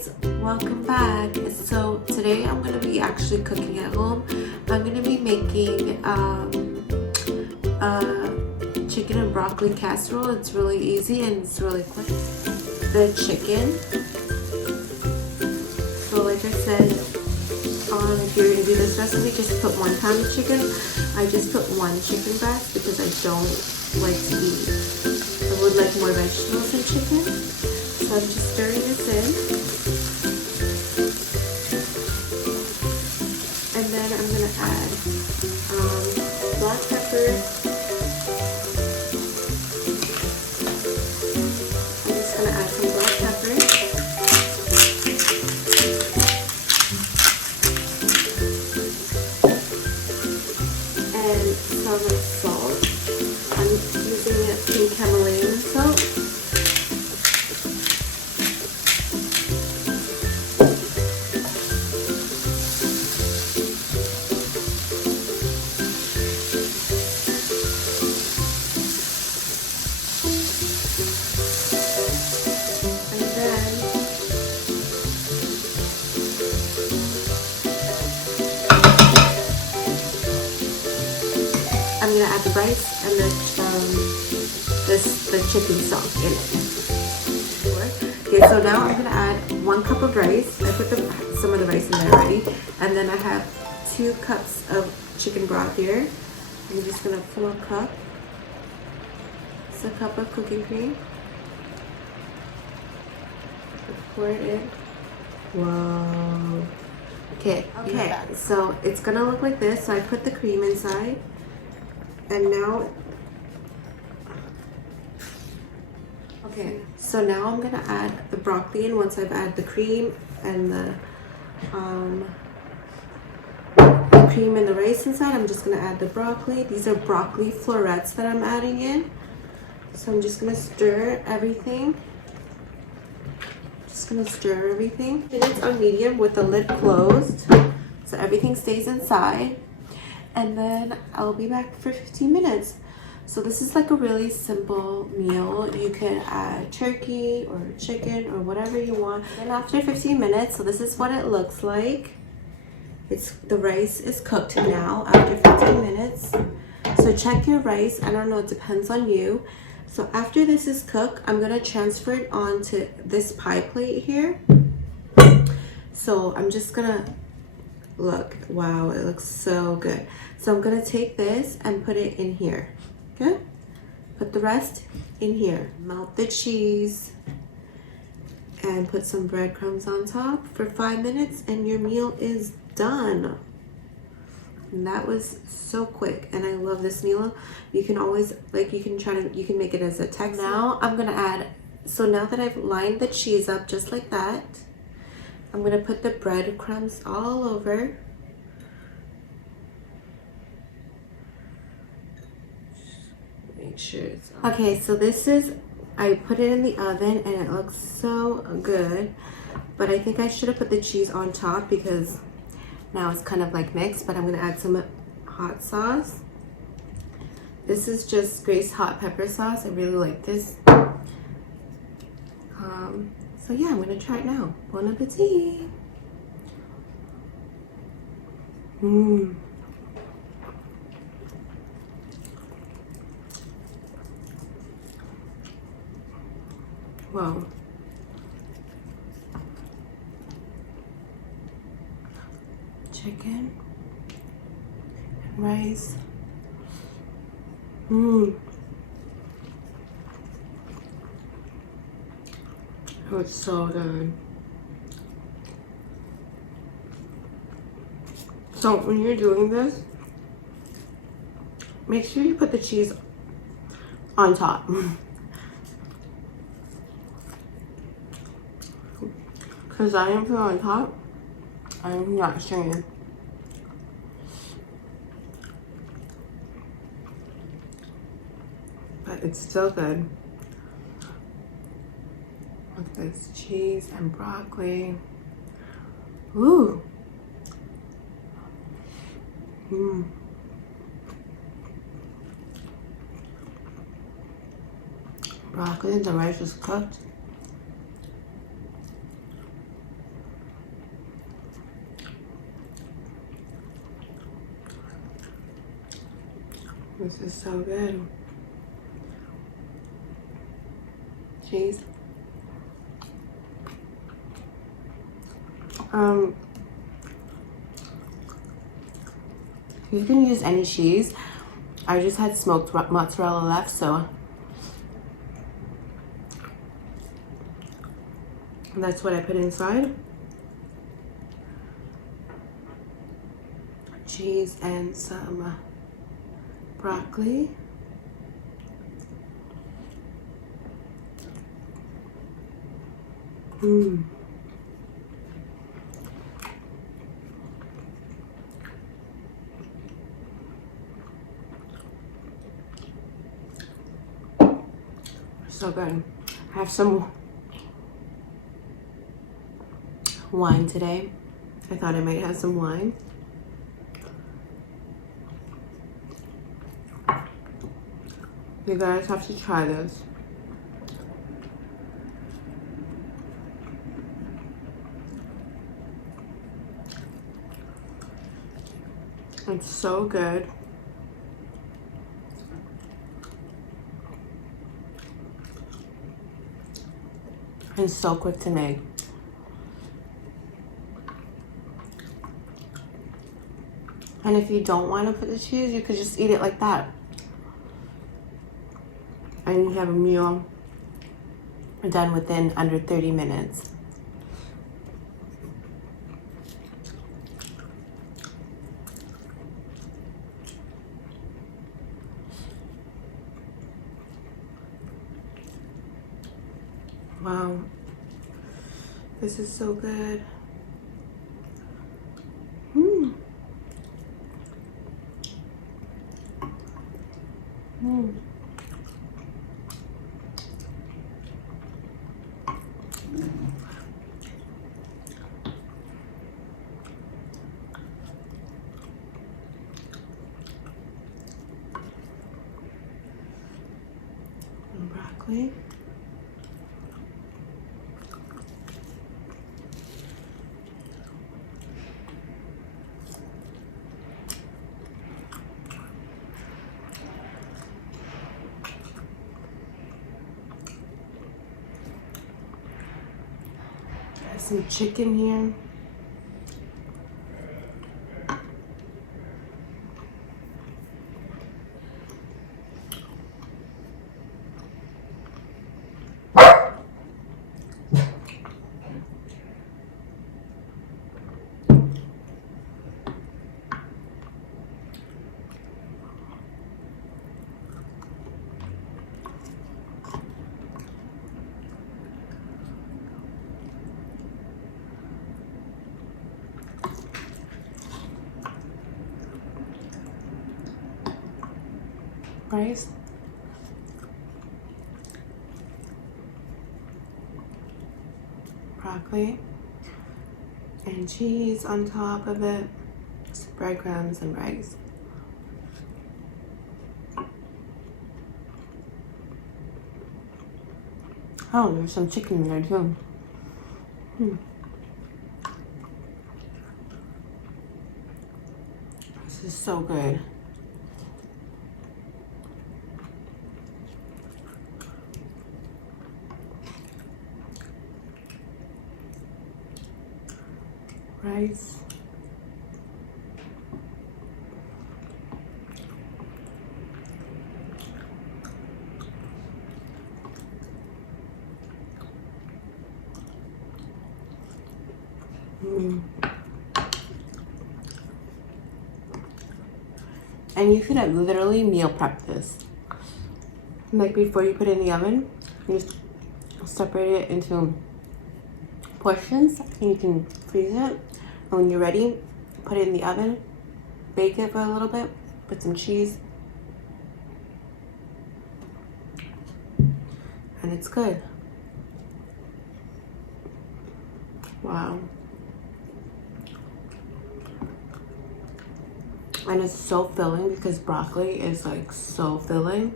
guys, welcome back. So today I'm going to be actually cooking at home. I'm going to be making chicken and broccoli casserole. It's really easy and it's really quick. The chicken, so like I said, if you're going to do this recipe, just put 1 pound of chicken. I just put 1 chicken breast because I don't like to eat. I would like more vegetables than chicken. So I'm just stirring this in. And then I'm going to add black pepper. I'm just going to add some black pepper. And some salt. I'm using a pink Himalayan salt. I'm gonna add the rice and the chicken stock in it. Okay, so now I'm gonna add 1 cup of rice. I put some of the rice in there already, and then I have 2 cups of chicken broth here. I'm just gonna fill a cup. It's a cup of cooking cream. Pour it in. Whoa. Okay, so it's gonna look like this. So I put the cream inside. And now, okay, so now I'm gonna add the broccoli in once I've added the cream and the rice inside. I'm just gonna add the broccoli. These are broccoli florets that I'm adding in. So I'm just gonna stir everything. It's on medium with the lid closed, so everything stays inside. And then I'll be back for 15 minutes. So this is like a really simple meal. You can add turkey or chicken or whatever you want. And after 15 minutes, so this is what it looks like. The rice is cooked now after 15 minutes. So check your rice. I don't know, it depends on you. So after this is cooked, I'm gonna transfer it onto this pie plate here. So I'm just gonna look, wow, it looks so good. So I'm gonna take this and put it in here. Okay, put the rest in here. Melt the cheese and put some breadcrumbs on top for 5 minutes and your meal is done. And that was so quick, and I love this meal. You can always, you can make it as a Tex. Now I'm gonna add, so now that I've lined the cheese up just like that, I'm gonna put the breadcrumbs all over. Make sure it's on. Okay, so this is, I put it in the oven and it looks so good, but I think I should have put the cheese on top because now it's kind of like mixed, but I'm gonna add some hot sauce. This is just Grace hot pepper sauce. I really like this. So yeah, I'm gonna try it now. Bon appetit. Wow. Chicken and rice. Oh, it's so good. So when you're doing this, make sure you put the cheese on top. Because I am put on top, I'm not saying. But it's still good. With this cheese and broccoli. Ooh. Broccoli, the rice was cooked. This is so good. Cheese. You can use any cheese. I just had smoked mozzarella left, so that's what I put inside. Cheese and some broccoli. So good. I have some wine today. I thought I might have some wine. You guys have to try this. It's so good. And so quick to make. And if you don't want to put the cheese, you could just eat it like that. And you have a meal done within under 30 minutes. Wow, this is so good. And broccoli. Some chicken here. Rice. Broccoli. And cheese on top of it. Some breadcrumbs and rice. Oh, there's some chicken in there too. This is so good. Rice. And you could literally meal prep this. Like before you put it in the oven, you just separate it into portions and you can freeze it. And when you're ready, put it in the oven, bake it for a little bit, put some cheese, and it's good. Wow. And it's so filling because broccoli is like so filling.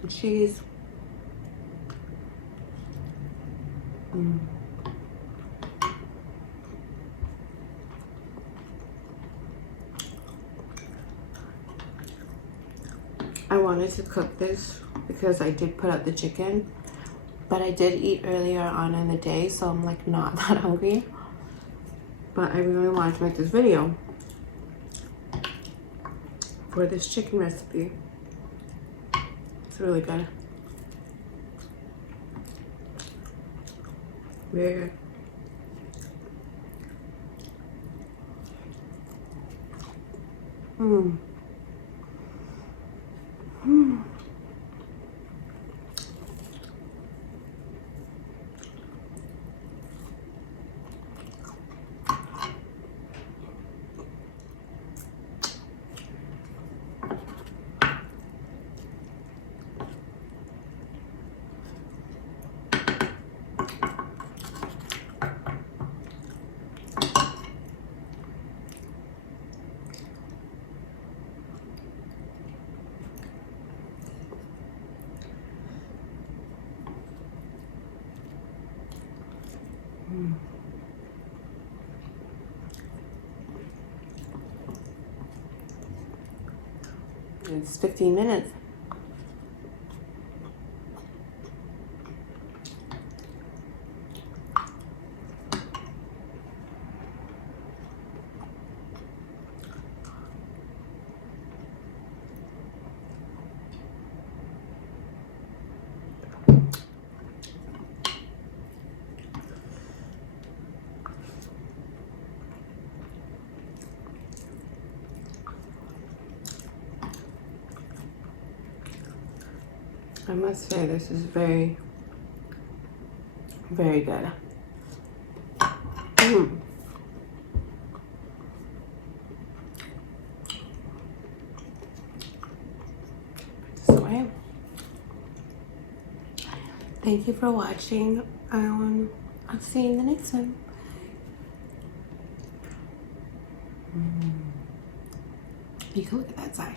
Some cheese. I wanted to cook this because I did put out the chicken, but I did eat earlier on in the day, so I'm like not that hungry. But I really wanted to make this video for this chicken recipe. It's really good. Very good. It's 15 minutes. I must say this is very, very good. This way. Thank you for watching. I'll see you in the next one. You can look at that side.